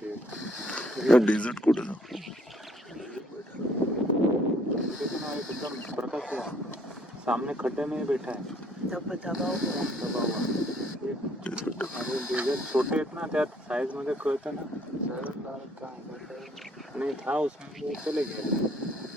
Dessert कुठे जाऊ? एकदम प्रकाश हुआ सामने खड्डे में बैठा है दबा हुआ अरे डेझर्ट छोटे आहेत ना त्यात साईज मध्ये कळतं ना नहीं था उसमें वो चले गए